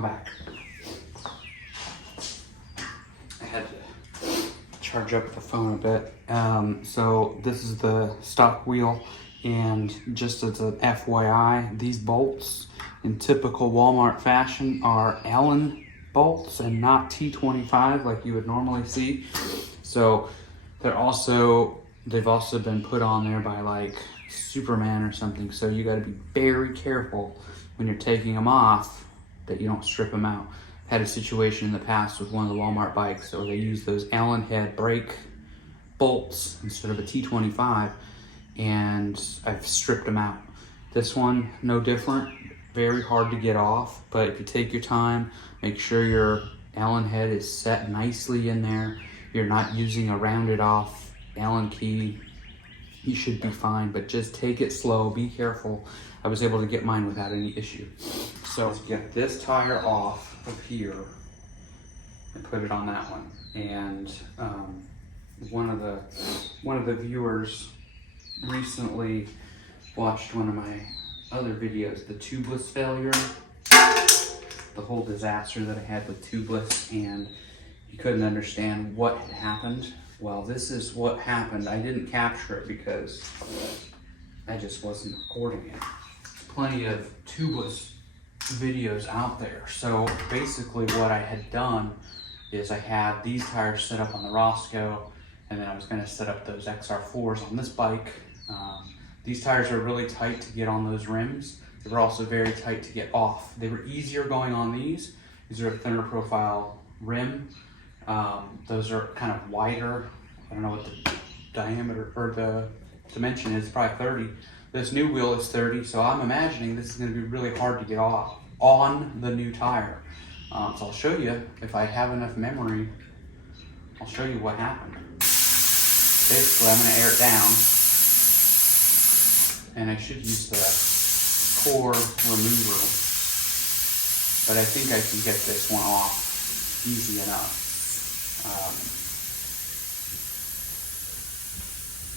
I'm back. I had to charge up the phone a bit. So this is the stock wheel, and just as an FYI, these bolts in typical Walmart fashion are Allen bolts and not T25 like you would normally see. So they've also been put on there by like Superman or something. So you got to be very careful when you're taking them off that you don't strip them out. Had a situation in the past with one of the Walmart bikes, so they used those Allen head brake bolts instead of a T25, and I've stripped them out. This one, no different, very hard to get off, but if you take your time, make sure your Allen head is set nicely in there, you're not using a rounded off Allen key, you should be fine, but just take it slow, be careful. I was able to get mine without any issue. So let's get this tire off of here and put it on that one. And one of the viewers recently watched one of my other videos, the tubeless failure, the whole disaster that I had with tubeless, and he couldn't understand what had happened. Well, this is what happened. I didn't capture it because I just wasn't recording it. There's plenty of tubeless videos out there. So basically what I had done is I had these tires set up on the Roscoe, and then I was going to set up those XR4s on this bike. These tires are really tight to get on those rims. They were also very tight to get off. They were easier going on these. These are a thinner profile rim. Those are kind of wider. I don't know what the diameter or the dimension is, probably 30. This new wheel is 30, so I'm imagining this is going to be really hard to get off on the new tire. So I'll show you, if I have enough memory, I'll show you what happened. Basically, I'm going to air it down, and I should use the core remover, but I think I can get this one off easy enough.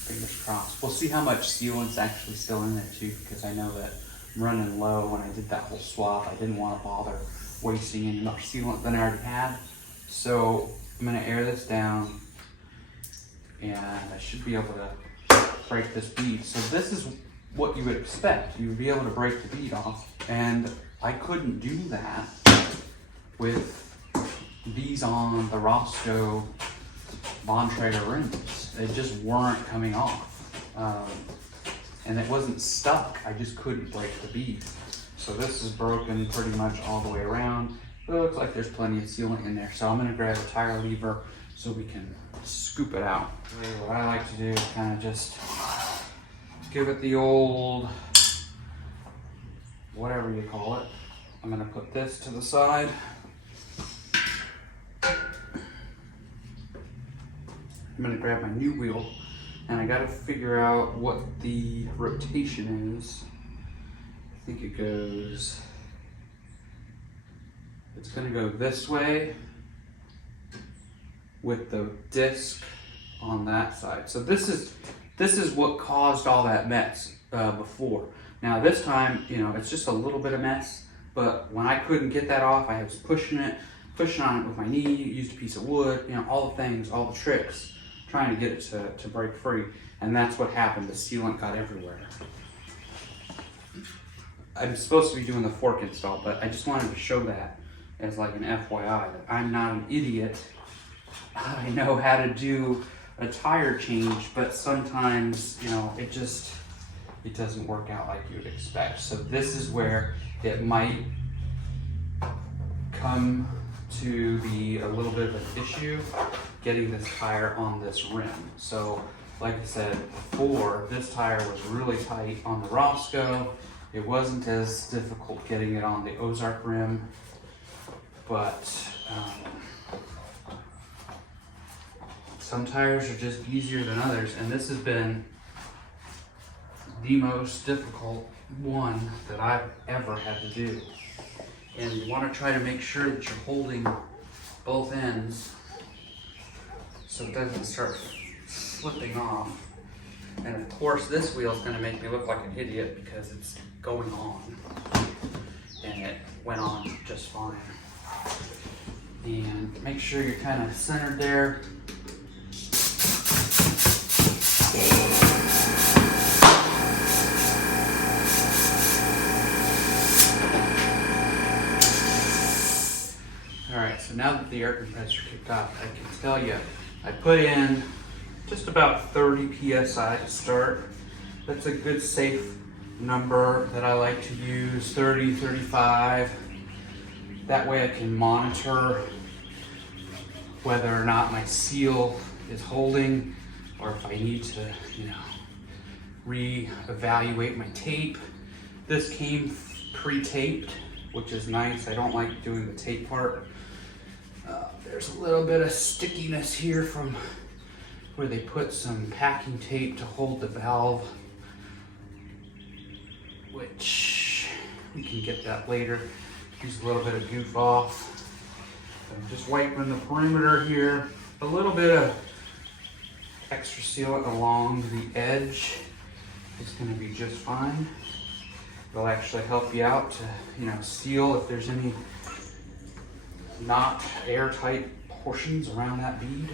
Fingers crossed. We'll see how much sealant's actually still in there too, because I know that I'm running low. When I did that whole swap, I didn't want to bother wasting any more sealant than I already had. So I'm going to air this down, and I should be able to break this bead. So this is what you would expect. You would be able to break the bead off, and I couldn't do that with these on the Roscoe Bontrager rims. They just weren't coming off. And it wasn't stuck. I just couldn't break the bead. So this is broken pretty much all the way around. But it looks like there's plenty of sealant in there. So I'm gonna grab a tire lever so we can scoop it out. What I like to do is kind of just give it the old, whatever you call it. I'm gonna put this to the side. I'm gonna grab my new wheel, and I gotta figure out what the rotation is. I think it goes, it's gonna go this way with the disc on that side. So this is what caused all that mess before. Now this time, you know, it's just a little bit of mess, but when I couldn't get that off, I was pushing on it with my knee, used a piece of wood, you know, all the things, all the tricks, trying to get it to break free. And that's what happened. The sealant got everywhere. I'm supposed to be doing the fork install, but I just wanted to show that as like an FYI, that I'm not an idiot. I know how to do a tire change, but sometimes, you know, it doesn't work out like you would expect. So this is where it might come to be a little bit of an issue getting this tire on this rim. So like I said before, this tire was really tight on the Roscoe. It wasn't as difficult getting it on the Ozark rim, but some tires are just easier than others, and this has been the most difficult one that I've ever had to do. And you want to try to make sure that you're holding both ends so it doesn't start slipping off. And of course this wheel is going to make me look like an idiot because it's going on and it went on just fine. And make sure you're kind of centered there. All right, so now that the air compressor kicked off, I can tell you, I put in just about 30 PSI to start. That's a good safe number that I like to use, 30, 35. That way I can monitor whether or not my seal is holding, or if I need to, re-evaluate my tape. This came pre-taped, which is nice. I don't like doing the tape part. There's a little bit of stickiness here from where they put some packing tape to hold the valve, which we can get that later. Use a little bit of goof off. I'm just wiping the perimeter here. A little bit of extra sealant along the edge is going to be just fine. It'll actually help you out to, seal if there's any not airtight portions around that bead.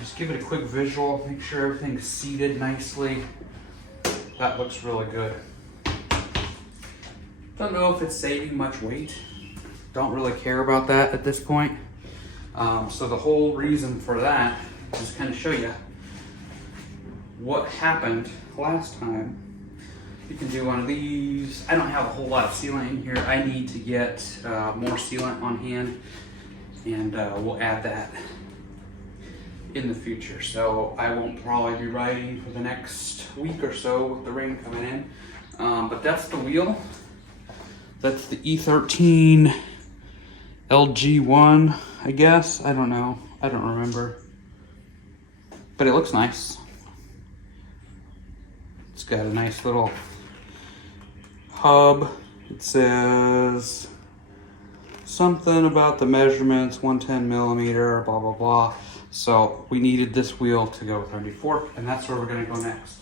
Just give it a quick visual, make sure everything's seated nicely. That looks really good. Don't know if it's saving much weight. Don't really care about that at this point. So the whole reason for that is just kind of show you what happened last time. You can do one of these. I don't have a whole lot of sealant in here. I need to get more sealant on hand, and we'll add that in the future. So I won't probably be riding for the next week or so with the rain coming in. But that's the wheel. That's the E13 LG1, I guess. I don't know. I don't remember. But it looks nice. It's got a nice little hub. It says something about the measurements, 110 millimeter, blah, blah, blah. So we needed this wheel to go with our new fork, and that's where we're gonna go next.